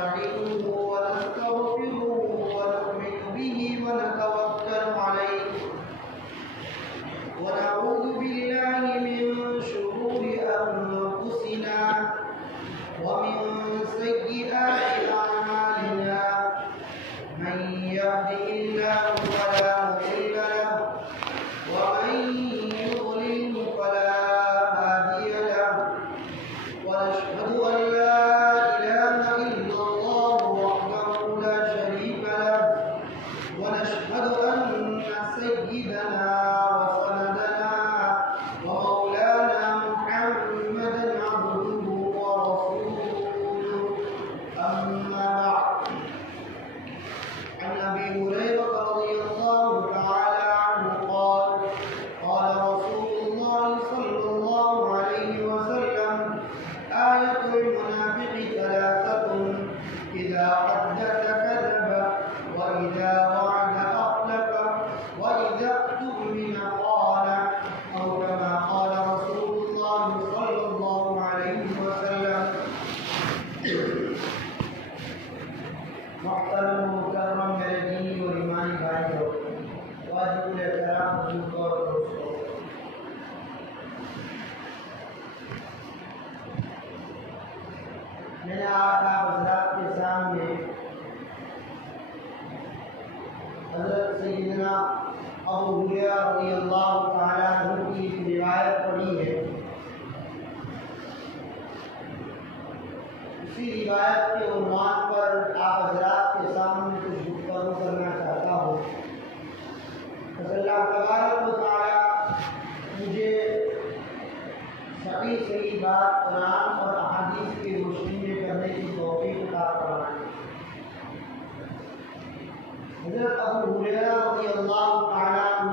ونستعينه ونستغفره ونؤمن به ونتوكل عليه ونعوذ بالله من شرور أنفسنا ومن سيئات أعمالنا من يهده الله فلا مضل له ومن يضلل فلا هادي له ونشهد أن لا إله إلا الله وحده لا شريك له ونشهد أن سيدنا وسندنا ومولانا محمدا عبده ورسوله أما بعد عن أبي هريرة رضي الله تعالى عنه قال قال رسول الله صلى الله عليه وسلم آية المنافق ثلاثة إذا حدث كذب وإذا وعد أخلف وإذا اؤتمن خان أو كما قال رسول الله صلى الله عليه وسلم. محترم مکرم میرے دینی اور ایمانی بھائیوں، واجب الاحترام بزرگوں اور دوستوں، میں نے آپ حضرات کے سامنے حضرت سیدنا ابو ہریرہ رضی اللہ تعالیٰ عنہ کی ایک روایت پڑھی ہے. اسی روایت کے عنوان پر آپ حضرات کے سامنے کچھ گفتگو کرنا چاہتا ہوں. اللہ تبارک و تعالیٰ مجھے صحیح بات قرآن اور احادیث کی روشنی میں کرنے کی توفیق عطا فرمائے. حضرت ابو ہریرہ رضی اللہ تعالیٰ عنہ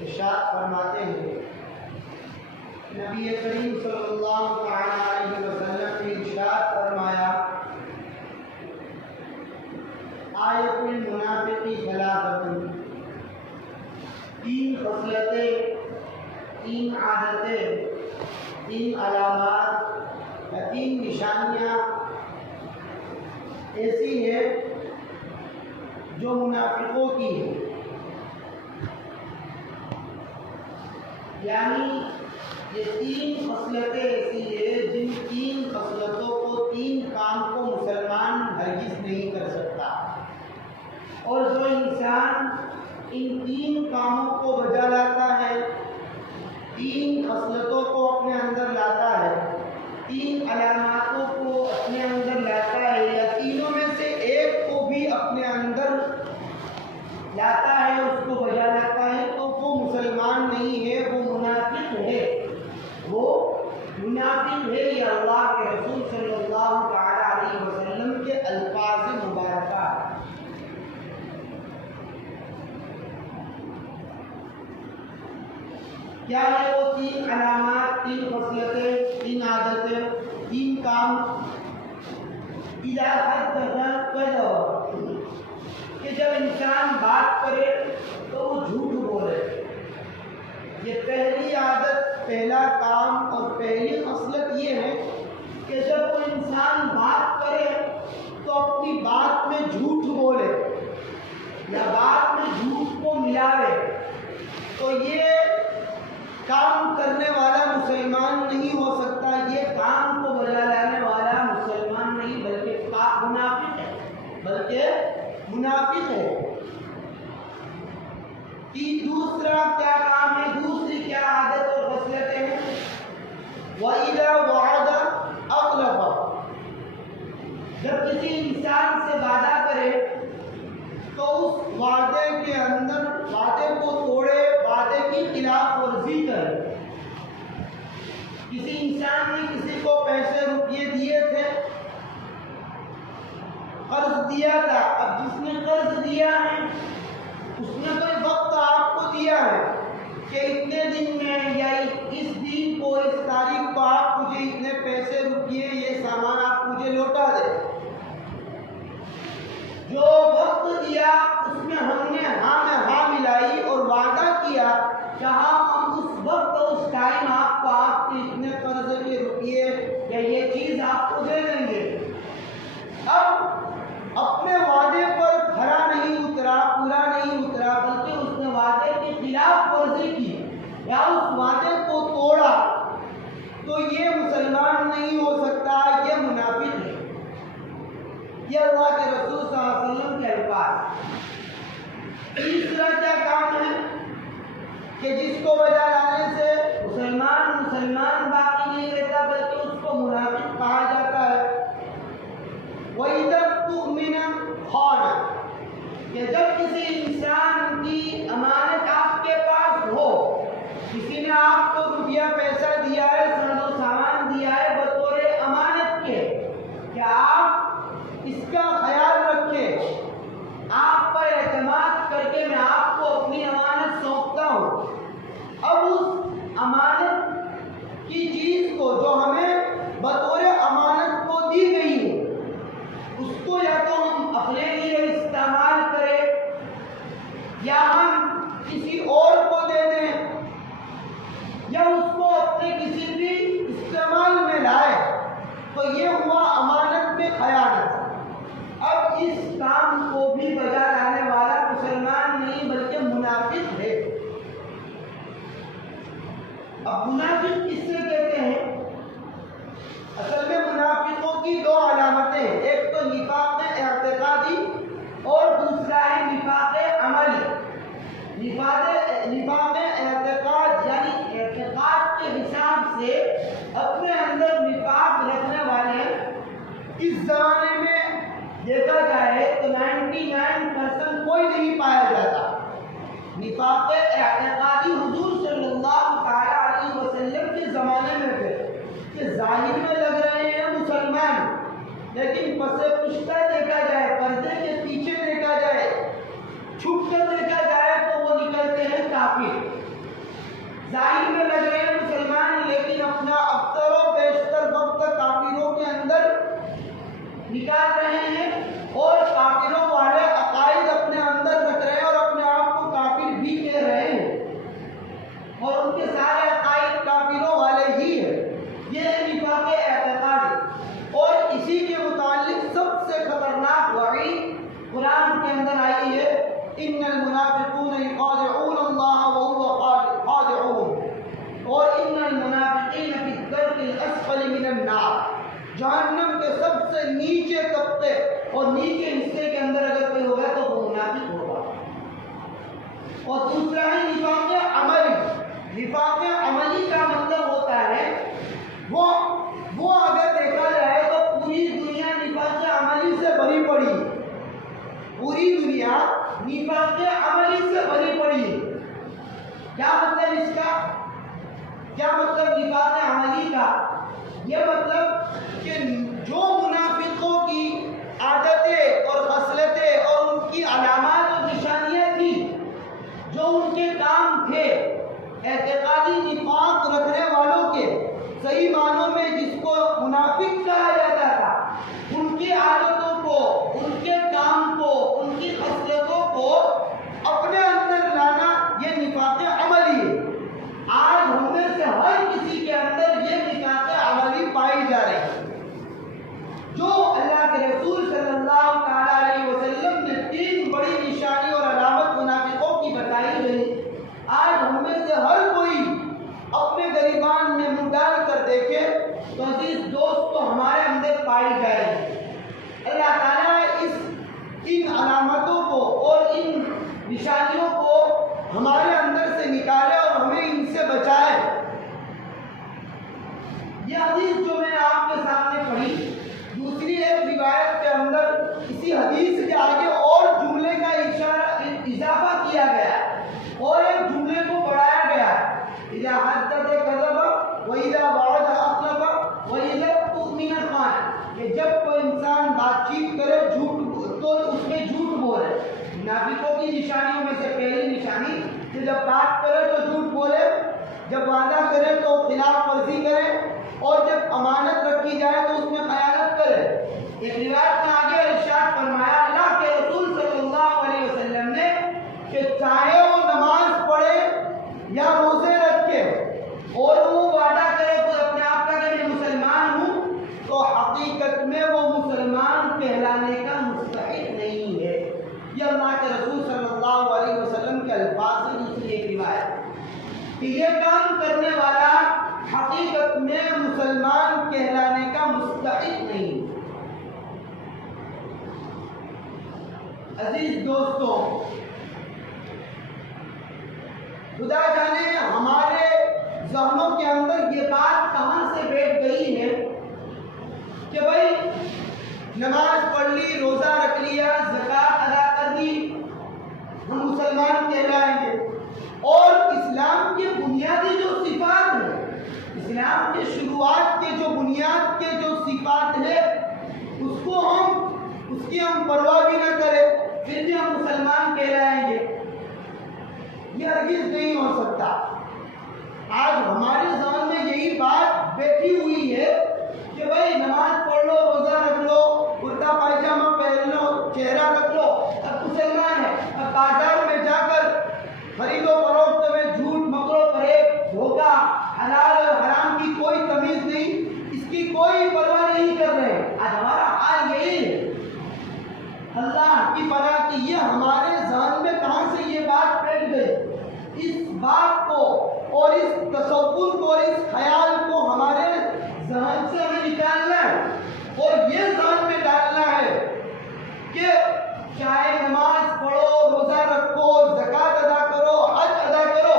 ارشاد فرماتے ہیں، نبی کریم صلی اللہ تعالیٰ علیہ وسلم نے ارشاد فرمایا، آیت المنافق ثلاثۃ، تین خصلتیں، تین عادتیں، تین علامات یا تین نشانیاں ایسی ہیں جو منافقوں کی ہیں. یعنی یہ تین خصلتیں ایسی ہیں جن تین خصلتوں کو، تین کام کو مسلمان ہرگز نہیں کر سکتا، اور جو انسان ان تین کاموں کو بجا لاتا ہے، تین خصلتوں کو اپنے اندر لاتا ہے، تین علاماتوں کو اپنے اندر لاتا ہے، یا تینوں میں سے ایک کو بھی اپنے اندر لاتا ہے، اس کو بجا لاتا ہے، تو وہ مسلمان نہیں ہے، وہ منافق ہے. وہ منافق ہے. یہ اللہ کے رسول صلی اللہ تعالی علیہ وسلم کے الفاظ مبارکہ ہے. کیا ہے وہ تین علامات، تین خصلتیں، تین عادتیں، تین کام؟ اذا حدث کذب، کہ جب انسان بات کرے تو وہ جھوٹ بولے. یہ پہلی عادت، پہلا کام اور پہلی خصلت یہ ہے کہ جب وہ انسان بات کرے تو اپنی بات میں جھوٹ بولے یا بات میں جھوٹ کو ملاوے. تو یہ کام کرنے والا مسلمان نہیں ہو سکتا، یہ کام کو بجا لانے والا مسلمان نہیں، بلکہ منافق ہے، منافق ہے. دوسرا کیا کام ہے، دوسری کیا عادت اور خصلتیں ہیں؟ وَإِذَا وَعَدَ أَخْلَفَ، جب کسی انسان سے وعدہ کرے تو اس وعدے کے اندر وعدے کو توڑے، وعدے کی خلاف ورزی کرے. کسی انسان نے کسی کو پیسے روپیے دیے تھے، قرض دیا تھا. اب جس نے قرض دیا ہے اس نے کوئی وقت آپ کو دیا ہے کہ اتنے دن میں یا اس دن کو، اس تاریخ کو آپ مجھے اتنے پیسے روپیے، یہ سامان آپ مجھے لوٹا دے. جو وقت دیا اس میں ہم نے ہاں میں ہاں ملائی اور وعدہ کیا کہ ہاں ہم اس وقت اس ٹائم آپ کو آپ کے اتنے قرضے کے روپیے یا یہ چیز آپ کو دے دیں گے. اب یہ اللہ کے رسول صلی اللہ علیہ وسلم کے الفاظ۔ تیسرا کیا کام ہے کہ جس کو بجا لانے سے مسلمان باقی نہیں رہتا بلکہ اس کو منافق کہا جاتا ہے۔ وَإِذَا اؤْتُمِنَ خَانَ، کہ جب کسی انسان کی امانت آپ کے پاس ہو، کسی نے آپ کو روپیہ پیسہ دیا ہے، ساز و سامان دیا ہے بطور امانت کے کہ آپ اس کا خیال رکھیں، آپ پر اعتماد کر کے میں آپ کو اپنی امانت سونپتا ہوں۔ اب اس امانت کی چیز کو جو ہمیں بطور امانت کو دی گئی ہے اس کو یا تو ہم اپنے لیے استعمال کریں یا ہم کسی اور کو دے دیں یا اس کو اپنے کسی بھی استعمال میں لائے، تو یہ ہوا امانت میں خیانت۔ اب اس کام کو بھی بجا لانے والا مسلمان نہیں بلکہ منافق ہے۔ اب منافق کس سے کہتے ہیں؟ اصل میں منافقوں کی دو علامتیں ہیں، ایک تو نفاق اعتقادی اور دوسرا ہے نفاق عملی۔ نفاق اعتقاد یعنی اعتقاد کے حساب سے اپنے اندر نفاق رکھنے والے اس زمانے میں دیکھا جائے تو 99% کوئی نہیں پایا جاتا۔ نفاق اعتقادی حضور صلی اللہ تعالی علیہ وسلم کے زمانے میں تھے کہ ظاہر میں لگ رہے ہیں مسلمان لیکن پس پشتہ دیکھا جائے، پردے کے پیچھے دیکھا جائے، چھپ کر دیکھا جائے تو وہ نکلتے ہیں کافر۔ ظاہر میں لگ رہے ہیں مسلمان لیکن اپنا اکثر و بیشتر وقت کافروں کے اندر نکال رہے ہیں اور کافروں والے عقائد اپنے اندر رکھ رہے ہیں اور اپنے آپ کو کافر بھی کہہ رہے ہیں اور ان کے سارے عقائد کافروں والے ہی ہیں۔ یہ ہے نفاق اعتقادی، اور اسی کے متعلق سب سے خطرناک وعید قرآن کے اندر آئی ہے، ان المنافقون یخادعون اللہ وهو خادعهم اور ان المنافقین فی الدرک الاسفل من النار۔ جہنم کے سب سے نیچے طبقے اور نیچے حصے کے اندر اگر کوئی ہوگا تو وہ منافق ہوگا۔ اور دوسرا ہے نفاق عملی۔ نفاق عملی کا مطلب ہوتا ہے وہ اگر دیکھا جائے تو پوری دنیا نفاق عملی سے بھری پڑی ہے، پوری دنیا نفاق عملی سے بھری پڑی ہے۔ کیا مطلب اس کا؟ کیا مطلب نفاق عملی کا؟ یہ مطلب کہ جو منافقوں کی عادتیں اور خصلتیں اور ان کی علامات اور نشانیاں تھیں، جو ان کے کام تھے اعتقادی نفاق رکھنے والوں کے، صحیح معنوں میں جس کو منافق کہا جاتا تھا، ان کی عادتوں کو، ان کے کام کو، ان کی خصلتوں کو اپنے اندر لانا یہ نفاق عملی ہے۔ آج ہم میں سے ہر کسی کے اندر یہ نفاق عملی پائی جا رہی ہے۔ جو اللہ کے رسول صلی اللہ تعالی علیہ وسلم نے 3 بڑی نشانی اور علامت منافقوں کی بتائی گئی، آج ہم میں سے ہر کوئی اپنے گریبان میں منہ ڈال کر دیکھے تو عزیز دوست تو ہمارے اندر پائی جا رہی ہے۔ اللہ تعالیٰ ان علامتوں کو اور ان نشانیوں کو ہمارے اندر سے نکالے اور ہمیں ان سے بچائے۔ یہ حدیث جو میں نے آپ کے سامنے پڑھی، دوسری ایک روایت کے اندر اسی حدیث کے آگے اور جملے کا اضافہ کیا گیا ہے اور ایک جملے کو بڑھایا گیا ہے، اذا حدث کذب واذا وعد اخلف واذا اؤتمن خان، کہ جب کوئی انسان بات چیت کرے جھوٹ تو اس میں جھوٹ بولے۔ منافقوں کی نشانیوں میں سے پہلی نشانی کہ جب بات کرے تو جھوٹ بولے، جب وعدہ کرے تو خلاف ورزی کرے اور جب امانت رکھی جائے تو اس میں خیانت کرے۔ ایک روایت میں آگے ارشاد فرمایا اللہ کے رسول صلی اللہ علیہ وسلم نے کہ چاہے وہ نماز پڑھے یا روزے رکھے اور وہ وعدہ کرے تو اپنے آپ کا کہ میں مسلمان ہوں، تو حقیقت میں وہ مسلمان کہلانے کا مستحق نہیں ہے۔ یہ اللہ کے رسول صلی اللہ علیہ وسلم کے الفاظ سے دوسری ایک روایت کہ یہ کام کرنے والا عزیز دوستوں، خدا جانے ہمارے ذہنوں کے اندر یہ بات کہاں سے بیٹھ گئی ہے کہ بھائی نماز پڑھ لی، روزہ رکھ لیا، زکوٰۃ ادا کر دی، ہم مسلمان کہلائیں گے، اور اسلام کے بنیادی جو صفات ہیں، اسلام کے شروعات کے جو بنیاد کے جو صفات ہے اس کی ہم پرواہ بھی نہ کریں، پھر بھی ہم مسلمان کہلائیں گے، یہ ہرگز نہیں ہو سکتا۔ آج ہمارے ذہن میں یہی بات بیٹھی ہوئی ہے کہ بھائی نماز پڑھ لو، روزہ رکھ لو، کرتا پائجامہ پہن لو، چہرہ رکھ لو، اب مسلمان ہے۔ اب بازار میں جا کر خرید و فروخت میں جھوٹ، مکر و فریب، دھوکہ، حلال اور حرام کی کوئی تمیز نہیں، اس کی کوئی پرواہ نہیں کر رہے۔ آج ہمارا حال یہی ہے۔ اللہ کی پناہ کی، یہ ہمارے ذہن میں کہاں سے یہ بات بیٹھ گئی؟ اس بات کو اور اس تصور کو اور اس خیال کو ہمارے ذہن سے ہمیں نکالنا ہے، اور یہ ذہن میں ڈالنا ہے کہ چاہے نماز پڑھو، روزہ رکھو، زکوٰۃ ادا کرو، حج ادا کرو،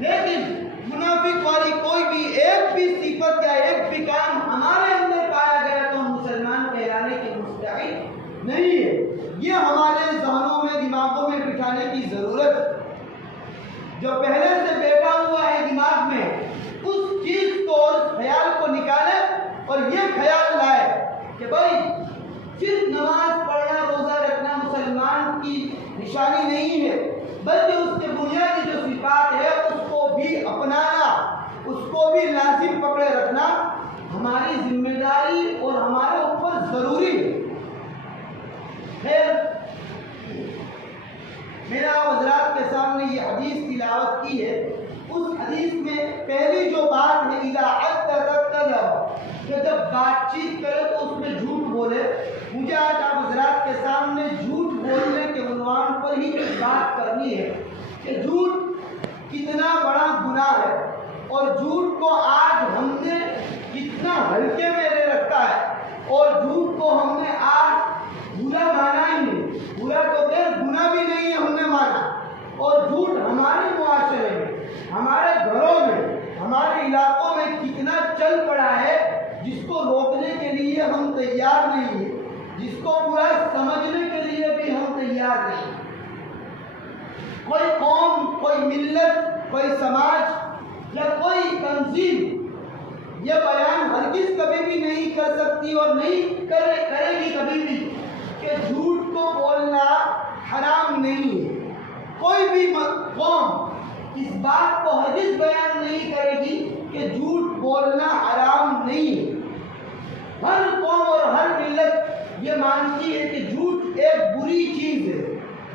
لیکن منافق والی کوئی بھی ایک بھی صفت یا ایک بھی کام ہمارے اندر پایا گیا تو ہم مسلمان کہلانے کے مستحق نہیں ہے۔ یہ ہمارے ذہنوں میں، دماغوں میں بٹھانے کی ضرورت ہے۔ جو پہلے سے بیٹھا ہوا ہے دماغ میں، اس چیز کو اور اس خیال کو نکالے اور یہ خیال لائے کہ بھائی صرف نماز پڑھنا، روزہ رکھنا مسلمان کی نشانی نہیں ہے، بلکہ اس کے بنیادی جو صفات ہے اس کو بھی اپنانا، اس کو بھی لازم پکڑے رکھنا ہماری ذمہ داری اور ہمارے اوپر ضروری ہے۔ خیر، میرا حضرات کے سامنے یہ حدیث تلاوت کی ہے، اس حدیث میں پہلی جو بات ہے اذا حدث کذب، کہ جب بات چیت کرے تو اس میں جھوٹ بولے۔ مجھے آج آپ حضرات کے سامنے جھوٹ بولنے کے عنوان پر ہی کچھ بات کرنی ہے کہ جھوٹ کتنا بڑا گناہ ہے، اور جھوٹ کو آج ہم نے کتنا ہلکے میں لے رکھا ہے، اور جھوٹ کو ہم نے آج برا مانا ہی نہیں، برا تو خیر گناہ بھی نہیں ہے ہم نے مانا، اور جھوٹ ہمارے معاشرے میں، ہمارے گھروں میں، ہمارے علاقوں میں کتنا چل پڑا ہے، جس کو روکنے کے لیے ہم تیار نہیں ہیں، جس کو برا سمجھنے کے لیے بھی ہم تیار نہیں۔ کوئی قوم، کوئی ملت، کوئی سماج یا کوئی تنظیم یہ بیان ہرگز کبھی بھی نہیں کر سکتی اور نہیں کرے گی کبھی بھی کہ جھوٹ کو بولنا حرام نہیں ہے۔ کوئی بھی قوم اس بات کو ہرگز بیان نہیں کرے گی کہ جھوٹ بولنا حرام نہیں ہے۔ ہر قوم اور ہر ملت یہ مانتی ہے کہ جھوٹ ایک بری چیز ہے،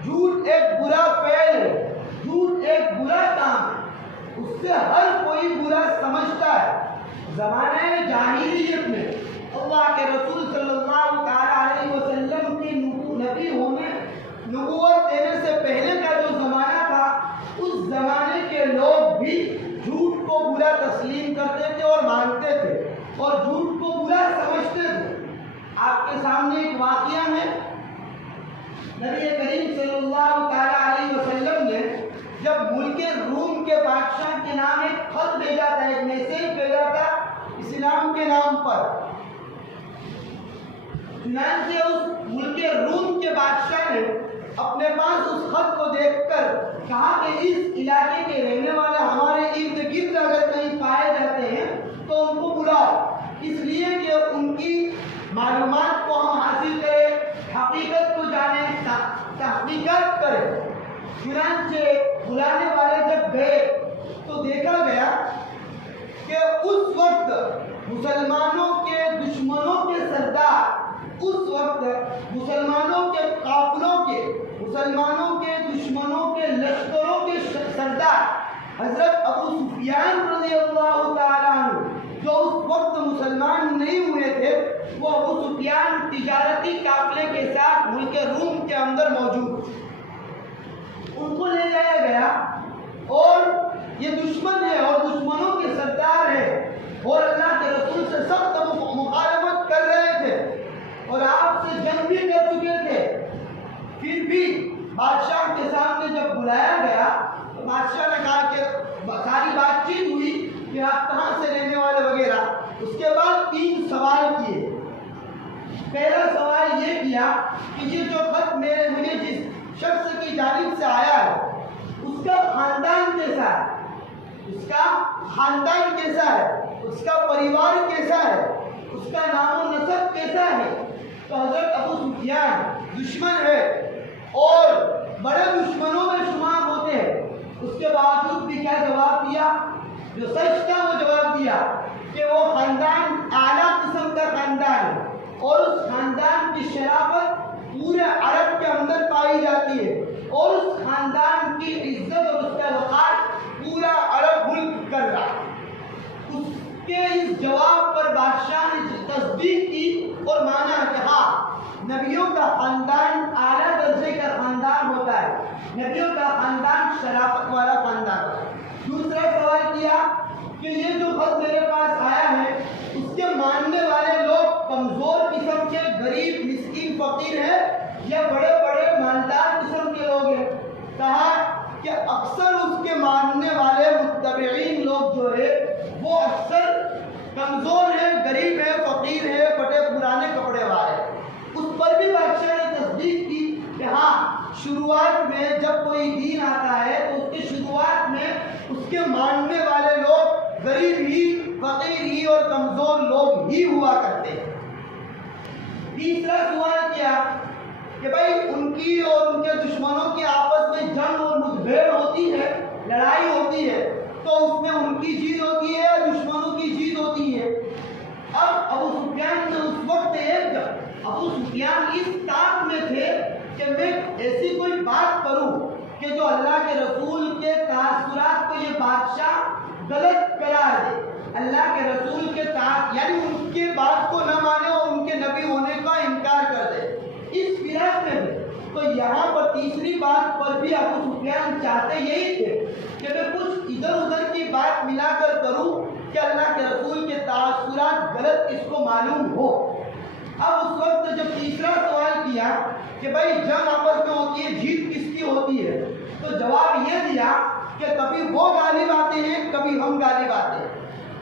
جھوٹ ایک برا فعل ہے، جھوٹ ایک برا کام ہے، اس سے ہر کوئی برا سمجھتا ہے۔ زمانہ جاہلیت میں اللہ کے رسول صلی اللہ علیہ وسلم کے نبی ہونے، نبوت دینے سے پہلے کا جو زمانہ تھا، اس زمانے کے لوگ بھی جھوٹ کو برا تسلیم کرتے تھے اور مانتے تھے، اور جھوٹ کو برا سمجھتے تھے۔ آپ کے سامنے ایک واقعہ ہے، نبی کریم صلی اللہ علیہ وسلم نے جب ملک روم کے بادشاہ کے نام ایک خط بھیجا تھا، ایک میسیج بھیجا تھا اسلام کے نام پر، چنانچہ اس ملک روم کے بادشاہ نے اپنے پاس اس خط کو دیکھ کر کہا کہ اس علاقے کے رہنے والے ہمارے ارد گرد اگر کہیں پائے جاتے ہیں تو ان کو بلاؤ، اس لیے کہ ان کی معلومات کو ہم حاصل کریں، حقیقت کو جانیں، تحقیقات کریں۔ چنانچہ بلانے والے جب گئے تو دیکھا گیا کہ اس وقت مسلمانوں کے دشمنوں کے سردار، اس وقت مسلمانوں کے قافلوں کے، مسلمانوں کے دشمنوں کے لشکروں کے سردار حضرت ابو سفیان رضی اللہ تعالیٰ عنہ، جو اس وقت مسلمان نہیں ہوئے تھے، وہ ابو سفیان تجارتی قافلے کے ساتھ ملک روم کے اندر موجود تھے۔ ان کو لے جایا گیا، اور یہ دشمن ہے اور دشمنوں کے سردار ہے، اور اللہ کے رسول سے سخت مخالفت کر رہے تھے اور آپ سے جنگ بھی کر چکے تھے۔ پھر بھی بادشاہ کے سامنے جب بلایا گیا تو بادشاہ نے کہا کہ ساری بات چیت ہوئی کہ آپ کہاں سے رہنے والے وغیرہ. اس کے بعد 3 سوال کیے. پہلا سوال یہ کیا کہ یہ جو خط مجھے جس شخص کی جانب سے آیا ہے اس کا خاندان کیسا ہے, اس کا خاندان کیسا ہے, اس کا پریوار کیسا ہے, اس کا نام و نسب کیسا ہے. تو حضرت ابو سفیان دشمن ہے اور بڑے دشمنوں میں شمار ہوتے ہیں, اس کے باوجود بھی کیا جواب دیا, جو سچ تھا وہ جواب دیا کہ وہ خاندان اعلیٰ قسم کا خاندان ہے اور اس خاندان کی شرافت پورے عرب کے اندر پائی جاتی ہے اور اس خاندان کی عزت اور اس کا وقار پورا عرب ملک کر رہا. اس کے اس جواب پر بادشاہ نے تصدیق کی اور مانا کہ ہاں نبیوں کا خاندان اعلیٰ درجے کا خاندان ہوتا ہے, نبیوں کا خاندان شرافت والا خاندان ہوتا ہے. دوسرا سوال کیا کہ یہ جو خط میرے پاس آیا ہے اس کے ماننے والے لوگ کمزور قسم کے غریب مسکین فقیر ہیں یا بڑے بڑے مالدار قسم کے لوگ ہیں. کہا کہ اکثر اس کے ماننے والے متبعین لوگ جو ہے وہ اکثر کمزور ہیں, غریب ہیں, فقیر ہیں, پھٹے پرانے کپڑے والے. اس پر بھی بادشاہ نے تصدیق کی کہ ہاں شروعات میں جب کوئی دین آتا ہے تو اس کی شروعات میں اس کے ماننے والے لوگ غریب ہی, فقیر ہی اور کمزور لوگ ہی ہوا کرتے ہیں. تیسرا سوال کیا کہ بھائی ان کی اور ان کے دشمنوں کے آپس میں جنگ اور مدبھیڑ ہوتی ہے, لڑائی ہوتی ہے, تو اس میں ان کی جیت ہوتی ہے یا دشمنوں کی جیت ہوتی ہے. اب ابو سفیان نے اس وقت ابو سفیان اس طاق میں تھے کہ میں ایسی کوئی بات کروں کہ جو اللہ کے رسول کے تاثرات کو یہ بادشاہ غلط قرار دے, اللہ کے رسول کے یعنی ان کے بات کو نہ مانے اور ان کے نبی ہونے کا انکار کر دے. اس فراق میں بھی تو یہاں پر تیسری بات پر بھی ابو سفیان چاہتے یہی تھے کہ میں کچھ ادھر ادھر کی بات ملا کر کروں کہ اللہ کے رسول کے تاثرات غلط اس کو معلوم ہو. اب اس وقت جب تیسرا سوال کیا کہ بھائی جنگ آپس میں ہوتی ہے, جیت کس کی ہوتی ہے, تو جواب یہ دیا کہ کبھی وہ غالب آتے ہیں کبھی ہم غالب آتے ہیں.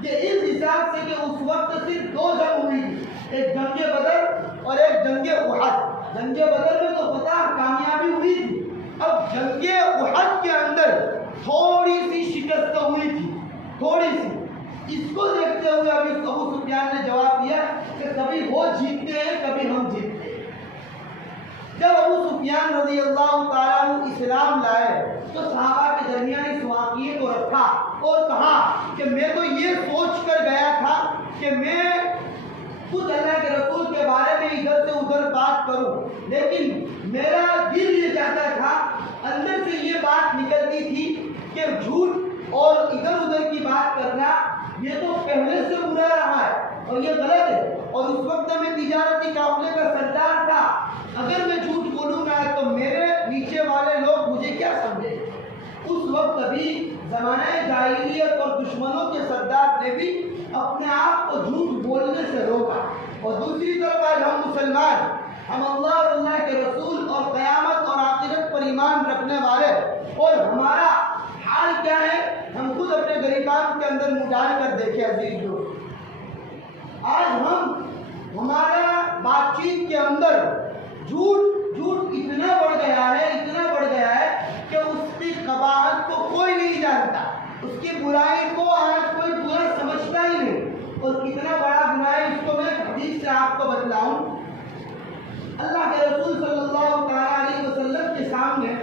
یہ اس حساب سے کہ اس وقت صرف 2 جنگ ہوئی تھی, ایک جنگ بدر اور ایک جنگ احد. جنگ بدر میں تو پتہ کامیابی ہوئی تھی, اب جنگ احد کے اندر تھوڑی سی شکست ہوئی تھی, تھوڑی سی. اس کو دیکھتے ہوئے ابو سفیان نے جواب دیا کہ کبھی وہ جیتتے ہیں کبھی ہم جیتتے ہیں. جب ابو سفیان رضی اللہ تعالیٰ عنہ اسلام لائے تو صحابہ کے درمیان اس واقعے کو رکھا اور کہا کہ میں تو یہ سوچ کر گیا تھا کہ میں کچھ اللہ کے رسول کے بارے میں ادھر سے ادھر بات کروں, لیکن میرا دل یہ چاہتا تھا, اندر سے یہ بات نکلتی تھی کہ جھوٹ اور ادھر ادھر کی بات کرنا یہ تو پہلے سے برا رہا ہے اور یہ غلط ہے, اور اس وقت میں تجارتی قافلے کا سردار تھا, اگر میں جھوٹ بولوں گا تو میرے نیچے والے لوگ مجھے کیا سمجھے. اس وقت ابھی زمانہ جاہلیت اور دشمنوں کے سردار نے بھی اپنے آپ کو جھوٹ بولنے سے روکا. اور دوسری طرف آج ہم مسلمان, ہم اللہ اور اللہ کے رسول اور قیامت اور آخرت پر ایمان رکھنے والے, اور ہمارا حال کیا ہے ہم خود اپنے گریبان کے اندر منہ ڈال کر دیکھیں. عزیز دوست, آج ہمارا بات چیت کے اندر جھوٹ اتنا بڑھ گیا ہے کہ اس کی قباحت کو کوئی نہیں جانتا, اس کی برائی کو آج کوئی برا سمجھتا ہی نہیں. اور کتنا بڑا گناہ ہے اس کو میں حدیث سے آپ کو بتلاؤں. اللہ کے رسول صلی اللہ تعالیٰ علیہ وسلم کے سامنے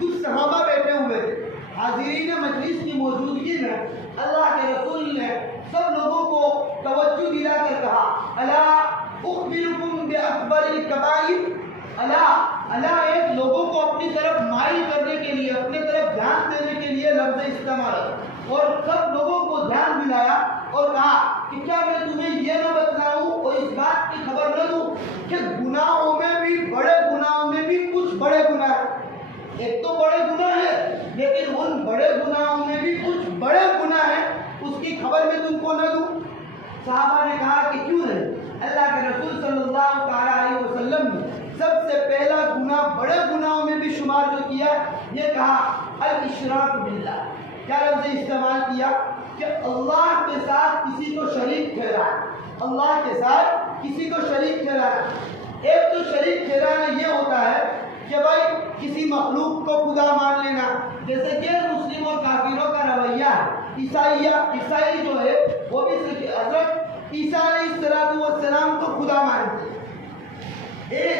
کچھ صحابہ بیٹھے ہوئے تھے. حاضرین مجلس کی موجودگی میں اللہ کے رسول نے سب لوگوں کو توجہ دلا کر کہا, الا اخبرکم باکبر الکبائر, الا ایک لوگوں کو اپنی طرف مائل کرنے کے لیے, اپنی طرف دھیان دینے کے لیے لفظ استعمال, اور سب لوگوں کو دھیان دلایا اور کہا کہ کیا میں تمہیں یہ نہ بتلاؤں اور اس بات کی خبر نہ دوں کہ گناہوں میں بھی, بڑے گناہوں میں بھی کچھ بڑے گناہ ہیں. ایک تو بڑے گناہ ہے لیکن ان بڑے گناہوں میں بھی کچھ بڑے گناہ ہیں, اس کی خبر میں تم کو نہ دوں. صحابہ نے کہا کہ کیوں نہیں. اللہ کے رسول صلی اللہ تعالیٰ علیہ وسلم نے سب سے پہلا گناہ بڑے گناہوں یہ کہا الاشراک باللہ، کیا لفظ استعمال کیا کہ اللہ کے ساتھ کسی کو شریک ٹھہرانا، اللہ کے ساتھ کسی کو شریک ٹھہرانا۔ ایک تو شریک ٹھہرانا یہ ہوتا ہے کہ بھائی کسی مخلوق کو خدا مان لینا، جیسے کہ مسلم اور کافروں کا رویہ ہے۔ عیسائی جو ہے وہ بھی حضرت عیسیٰ علیہ السلام کو خدا مانتے ہیں۔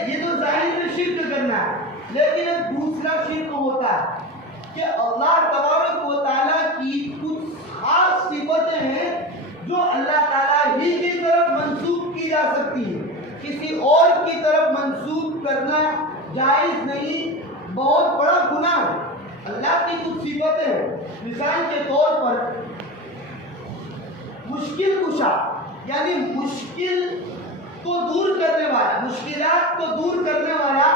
یہ تو ظاہر میں شرک کرنا ہے، لیکن ایک دوسرا شرک ہوتا ہے کہ اللہ تبارک و تعالیٰ کی کچھ خاص صفتیں ہیں جو اللہ تعالیٰ ہی کی طرف منسوب کی جا سکتی ہے، کسی اور کی طرف منسوب کرنا جائز نہیں، بہت بڑا گناہ ہے۔ اللہ کی کچھ صفتیں ہیں، مثال کے طور پر مشکل کشا، یعنی مشکل کو دور کرنے والا، مشکلات کو دور کرنے والا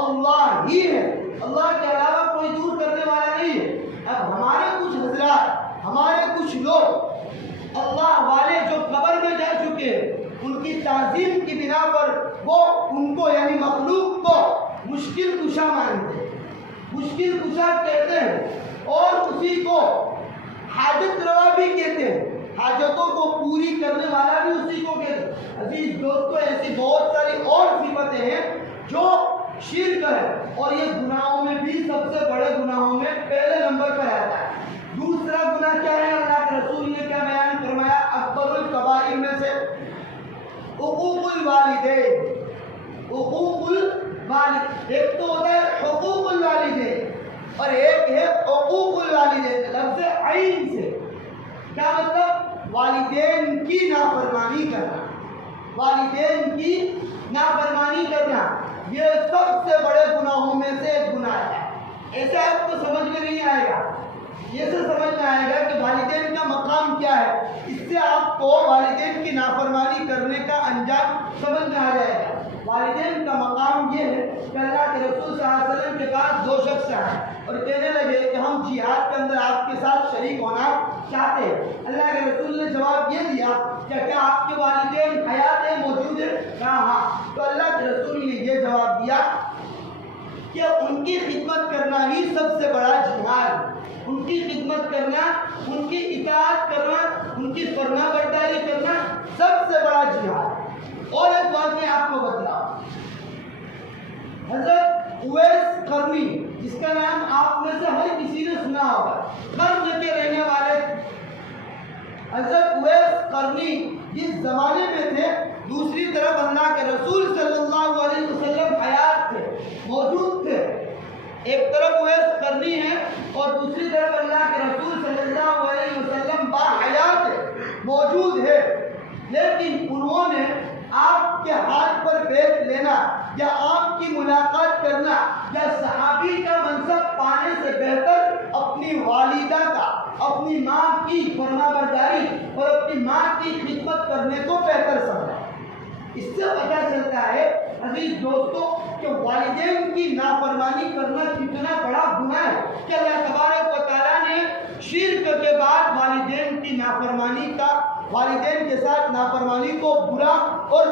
اللہ ہی ہے، اللہ کے علاوہ کوئی دور کرنے والا نہیں ہے۔ اب ہمارے کچھ حضرات، ہمارے کچھ لوگ اللہ والے جو قبر میں جا چکے ہیں، ان کی تعظیم کی بنا پر وہ ان کو یعنی مخلوق کو مشکل کشا مانتے ہیں، مشکل کشا کہتے ہیں، اور اسی کو حاجت روا بھی کہتے ہیں، حاجتوں کو پوری کرنے والا بھی اسی کو کہتے ہیں۔ عزیز دوستو، ایسی بہت ساری اور صفتیں ہیں جو شرک ہے، اور یہ گناہوں میں بھی سب سے بڑے گناہوں میں پہلے نمبر پر آتا ہے۔ دوسرا گناہ کیا ہے؟ اللہ کے رسول نے کیا بیان فرمایا؟ اکبر الکبائر میں سے حقوق الوالدین، حقوق الوالد، ایک تو ہوتا ہے حقوق الوالدین اور ایک ہے حقوق الوالدین، لفظ عین سے کیا مطلب؟ والدین کی نافرمانی کرنا، والدین کی نافرمانی کرنا، یہ سب سے بڑے گناہوں میں سے ایک گناہ ہے۔ ایسے آپ کو سمجھ میں نہیں آئے گا، یہ سے سمجھ میں آئے گا کہ والدین کا مقام کیا ہے، اس سے آپ کو والدین کی نافرمانی کرنے کا انجام سمجھ میں آ جائے گا۔ والدین کا مقام یہ ہے کہ اللہ کے رسول صلی اللہ علیہ وسلم کے پاس دو شخص آئے اور کہنے لگے کہ ہم جہاد کے اندر آپ کے ساتھ شریک ہونا چاہتے ہیں۔ اللہ کے رسول نے جواب یہ دیا کہ کیا آپ کے والدین حیات ہیں، موجود ہیں؟ کہا ہاں۔ تو اللہ کے رسول نے یہ جواب دیا کہ ان کی خدمت کرنا ہی سب سے بڑا جہاد، ان کی خدمت کرنا، ان کی اطاعت کرنا، ان کی فرما برداری کرنا سب سے بڑا جہاد۔ اور ایک بات میں آپ کو بتلاؤں، حضرت اویس قرنی، جس کا نام آپ میں سے ہر کسی نے سنا ہوگا، قرن کے رہنے والے حضرت اویس قرنی جس زمانے میں تھے، دوسری طرف اللہ کے رسول صلی اللہ علیہ وسلم حیات تھے، موجود تھے۔ ایک طرف اویس قرنی ہے اور دوسری طرف اللہ کے رسول صلی اللہ علیہ وسلم باحیات ہے، موجود ہے، لیکن انہوں نے آپ کے ہاتھ پر بیٹھ لینا یا آپ کی ملاقات کرنا یا صحابی کا منصب پانے سے بہتر اپنی والدہ کا، اپنی ماں کی فرما برداری اور اپنی ماں کی خدمت کرنے کو بہتر سمجھا۔ اس سے پتہ چلتا ہے عزیز دوستو کہ والدین کی نافرمانی کرنا کتنا بڑا گناہ ہے کہ اللہ تبارک و تعالیٰ نے شرک کے بعد والدین کی نافرمانی کا، والدین کے ساتھ نافرمانی کو برا اور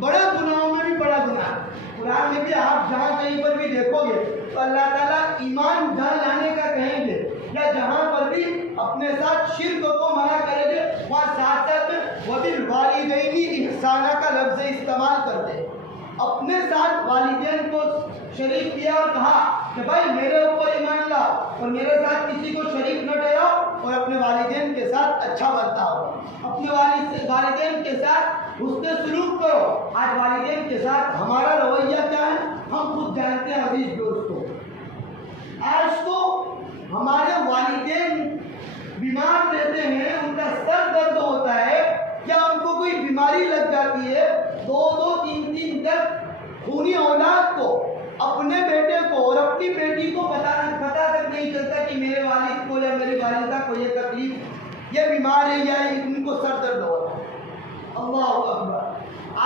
بڑے گناہوں میں بھی بڑا گناہ ہے۔ قرآن میں بھی آپ جہاں کہیں پر بھی دیکھو گے تو اللہ تعالیٰ ایمان جان لانے کا کہیں گے، یا جہاں پر بھی اپنے ساتھ شرک کو منع کریں گے وہاں ساتھ ساتھ وَبِالْوَالِدَيْنِ احسانہ کا لفظ استعمال کرتے ہیں۔ اپنے ساتھ والدین کو شریک کیا اور کہا کہ بھائی میرے اوپر ایمان لاؤ اور میرے ساتھ کسی کو شریک نہ ٹھہراؤ اور اپنے والدین کے ساتھ اچھا برتاؤ، اپنے والدین کے ساتھ حسن سلوک کرو۔ آج والدین کے ساتھ ہمارا رویہ کیا ہے ہم خود جانتے ہیں عزیز دوستو۔ آج تو ہمارے والدین بیمار رہتے ہیں، ان کا سر درد ہوتا ہے یا ان کو کوئی بیماری لگ جاتی ہے، 2-3 دن تک خونی اولاد کو، اپنے بیٹے کو اور اپنی بیٹی کو پتہ تک نہیں چلتا کہ میرے والد کو یا میری والدہ کو یہ تکلیف، یہ بیمار ہے یا ان کو سر درد ہو رہا ہے۔ اللہ اکبر۔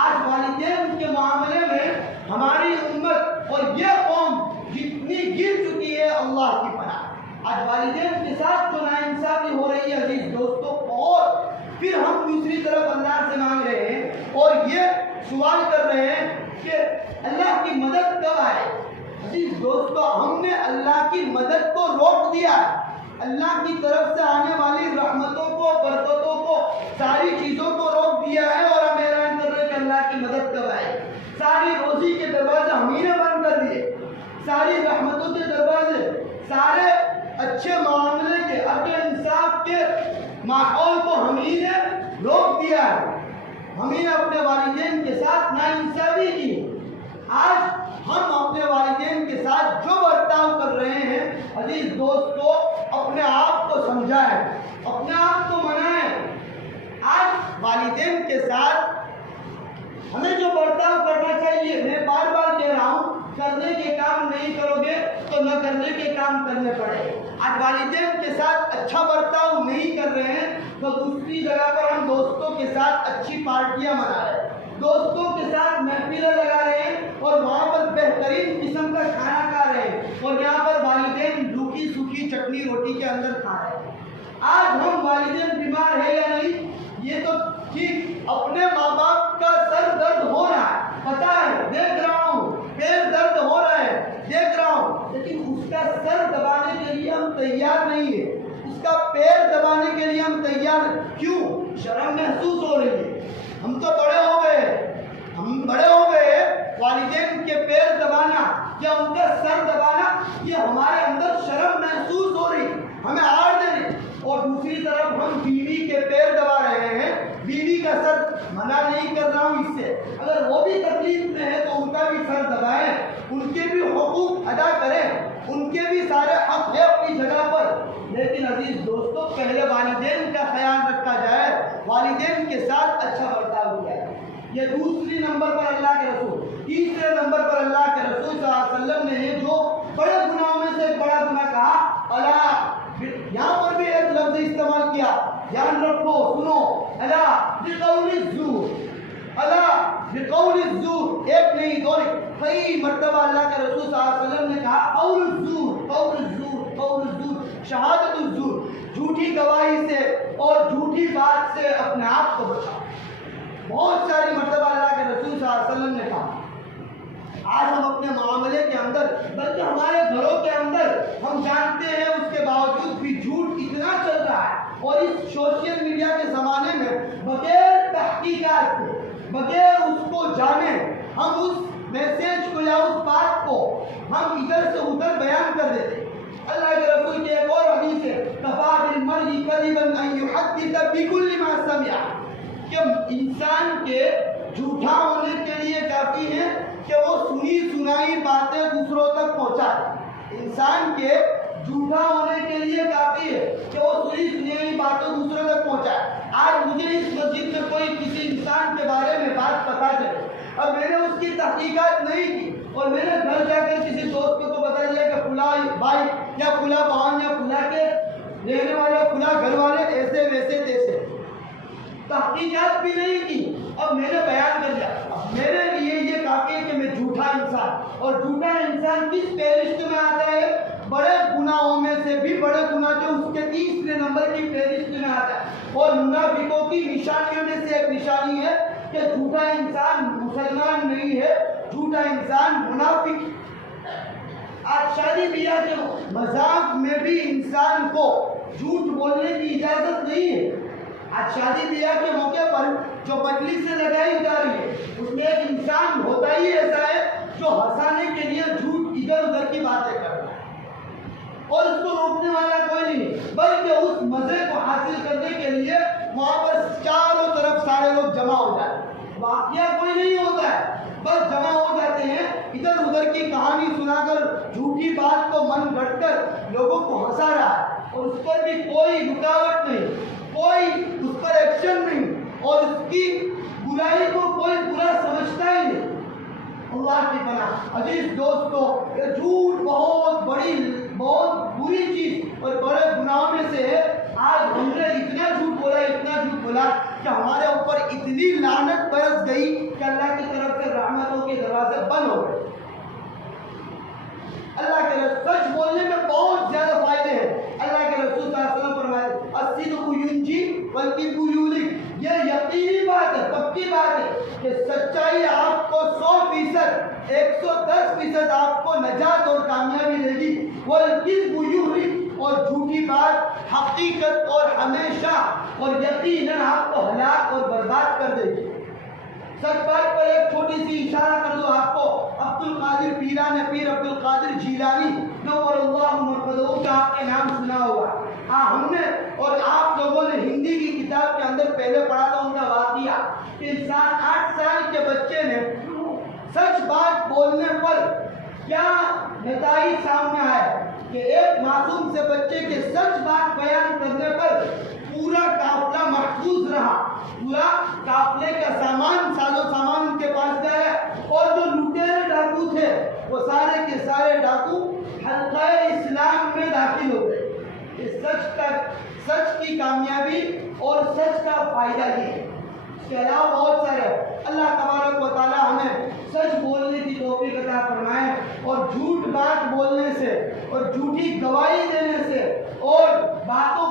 آج والدین کے معاملے میں ہماری امت اور یہ قوم جتنی گر چکی ہے اللہ کی پناہ۔ آج والدین کے ساتھ جو ناانصافی ہو رہی ہے عزیز دوستو، اور پھر ہم دوسری طرف اللہ سے مانگ رہے ہیں اور یہ سوال کر رہے ہیں کہ اللہ کی مدد کب آئے، عزیز دوستو ہم نے اللہ کی مدد کو روک دیا ہے، اللہ کی طرف سے آنے والی رحمتوں کو، برکتوں کو، ساری چیزوں کو روک دیا ہے، اور ہم اعلان کر رہے ہیں کہ اللہ کی مدد کب آئے۔ ساری روزی کے دروازے ہم ہی نے بند کر دیے، ساری رحمتوں کے دروازے، سارے اچھے معاملے کے، عدل انصاف کے ماحول کو ہم ہی نے روک دیا ہے، ہم ہی نے اپنے والدین کے ساتھ ناانصافی کی۔ آج ہم اپنے والدین کے ساتھ جو برتاؤ کر رہے ہیں، عزیز دوستو اپنے آپ کو سمجھائیں، اپنے آپ کو منائیں۔ آج والدین کے ساتھ ہمیں جو برتاؤ کرنا چاہیے، میں بار بار کہہ رہا ہوں، کرنے کے کام نہیں کرو گے تو نہ کرنے کے کام کرنے پڑے۔ آج والدین کے ساتھ اچھا برتاؤ نہیں کر رہے ہیں تو دوسری جگہ پر ہم دوستوں کے ساتھ اچھی پارٹیاں منا رہے ہیں، دوستوں کے ساتھ محفلیں لگا رہے ہیں، اور وہاں پر بہترین قسم کا کھانا کھا رہے ہیں، اور یہاں پر والدین روکھی سوکھی چٹنی روٹی کے اندر کھا رہے ہیں۔ آج ہم والدین بیمار ہیں یا نہیں، یہ تو ٹھیک، اپنے ماں باپ کا سر درد ہو رہا ہے، پتہ ہے، دیکھ رہا ہوں، پیر درد ہو رہا ہے، دیکھ رہا ہوں، لیکن اس کا سر دبانے کے لیے ہم تیار نہیں ہیں، اس کا پیر دبانے کے لیے ہم تیار، کیوں؟ شرم محسوس ہو رہی ہے۔ ہم تو بڑے ہو گئے، ہم بڑے ہو گئے، والدین کے پیر دبانا یا ان کا سر دبانا، یہ ہمارے اندر شرم محسوس ہو رہی، ہمیں آڑ دے رہی۔ اور دوسری طرف ہم بیوی کے پیر دبا رہے ہیں، بیوی کا سر، منع نہیں کر رہا ہوں اس سے، اگر وہ بھی تکلیف میں ہے تو ان کا بھی سر دبائیں، ان کے بھی حقوق ادا کریں، ان کے بھی سارے حق ہے اپنی جگہ پر، لیکن عزیز دوستو پہلے والدین کا خیال رکھا جائے، والدین کے ساتھ اچھا برتاؤ کیا جائے۔ یہ دوسری نمبر پر اللہ کے رسول، تیسرے نمبر پر اللہ کے رسول صلی اللہ علیہ وسلم نے جو بڑے گناہوں میں سے ایک بڑا گناہ کہا، اللہ، یہاں پر بھی ایک لفظ استعمال کیا، دھیان رکھو، سنو، اللہ بقول الزور، اللہ بقول الزور، ایک نہیں دو نہیں، کئی مرتبہ اللہ کے رسول صلی اللہ علیہ وسلم نے کہا قول الزور، قول الزور، قول الزور، شہادت الزور، جھوٹی گواہی سے اور جھوٹی بات سے اپنے آپ کو بچاؤ۔ بہت ساری مرتبہ اللہ کے رسول صلی اللہ علیہ وسلم نے کہا۔ آج ہم اپنے معاملے کے اندر، بلکہ ہمارے گھروں کے اندر، ہم جانتے ہیں اس کے باوجود بھی جھوٹ اتنا چل رہا ہے، اور اس سوشل میڈیا کے زمانے میں بغیر تحقیقات کے، بغیر اس کو جانے، ہم اس میسیج کو یا اس بات کو ہم ادھر سے ادھر بیان کر دیتے۔ اللہ کے رسول کی ایک اور حدیث ہے، کفا بالمرء کذبا ان یحدث بکل ما سمع، کہ انسان کے جھوٹا ہونے کے لیے کافی ہے کہ وہ سنی سنائی باتیں دوسروں تک پہنچائے۔ انسان کے جھوٹا ہونے کے لیے کافی ہے کہ وہ سنی سنائی باتیں دوسروں تک پہنچائے۔ آج مجھے اس مسجد میں کوئی کسی انسان کے بارے میں بات پتا چلے، اب میں نے اس کی تحقیقات نہیں کی، اور میں نے گھر جا کر کسی دوست کو بتا دیا کہ فلاں بھائی یا فلاں بہن یا فلاں کے رہنے والے، فلاں گھر والے ایسے ویسے تیسے، تحقیقات بھی نہیں کی، اب میں نے بیان کر دیا۔ میرے لیے یہ کافی ہے کہ میں جھوٹا انسان، اور جھوٹا انسان کس فہرست میں آتا ہے؟ بڑے گناہوں میں سے بھی بڑے گناہ جو اس کے تیسرے نمبر کی فہرست میں آتا ہے، اور منافقوں کی نشانیوں میں سے ایک نشانی ہے کہ جھوٹا انسان مسلمان نہیں ہے، جھوٹا انسان منافق۔ آج شادی بیاہ کے مذاق میں بھی انسان کو جھوٹ بولنے کی اجازت نہیں ہے۔ آج شادی بیاہ کے موقع پر جو مجلسیں لگائی جا رہی ہے، اس میں ایک انسان ہوتا ہی ایسا ہے جو ہنسانے کے لیے جھوٹ ادھر ادھر کی باتیں کر رہا ہے، اور اس کو روکنے والا کوئی نہیں، بلکہ اس مزے کو حاصل کرنے کے لیے وہاں پر چاروں طرف سارے لوگ جمع ہو جاتے ہیں۔ واقعہ کوئی نہیں ہوتا ہے، بس جمع ہو جاتے ہیں، ادھر ادھر کی کہانی سنا کر، جھوٹی بات کو من گھڑ کر لوگوں کو ہنسا رہا ہے، اور اس پر بھی کوئی رکاوٹ نہیں، کوئی اس پر ایکشن نہیں، اور اس کی برائی کو کوئی برا سمجھتا ہی نہیں۔ اللہ کی پناہ۔ عزیز دوستو، یہ جھوٹ بہت بری چیز اور بڑے گناہوں میں سے ہے۔ آج ہم نے اتنا جھوٹ بولا کہ ہمارے اوپر اتنی لعنت برس گئی کہ اللہ کی طرف سے رحمتوں کے دروازے بند ہو گئے۔ اللہ کے رسول، سچ بولنے میں بہت زیادہ فائدے ہیں۔ اللہ کے رسول صلی اللہ علیہ وسلم فرمائے الصدق ینجی والکذب یہلک، یہ یقینی بات ہے، پکی بات ہے کہ سچائی آپ کو 100% 110% آپ کو نجات اور کامیابی دے گی. والکذب یہلک، اور جھوٹی بات حقیقت اور ہمیشہ اور یقیناً آپ کو ہلاک اور برباد کر دے گی. سچ بات پر ایک چھوٹی سی اشارہ کر دو آپ کو. عبد القادر پیران پیر عبد القادر جیلانی نور اللہ مرقدہ کا آپ کے نام سنا ہوگا. ہاں، ہم نے اور آپ لوگوں نے ہندی کی کتاب کے اندر پہلے پڑھا تھا ان کا واقعہ. انسان 8 سال کے بچے نے سچ بات بولنے پر کیا نتائج سامنے آئے کہ ایک معصوم سے بچے کے سچ بات بیان کرنے پر پورا قافلہ محفوظ رہا. پورا قافلے کا سامان، ساز و سامان ان کے پاس گیا، اور جو لٹیرے ڈاکو تھے وہ سارے کے سارے ڈاکو حلقہ اسلام میں داخل ہو گئے. سچ کی کامیابی اور سچ کا فائدہ یہ ہے. اس کے علاوہ بہت سارے اللہ تبارک و تعالی ہمیں سچ بولنے کی توفیق عطا فرمائے، اور جھوٹ بات بولنے سے اور جھوٹی گواہی دینے سے اور باتوں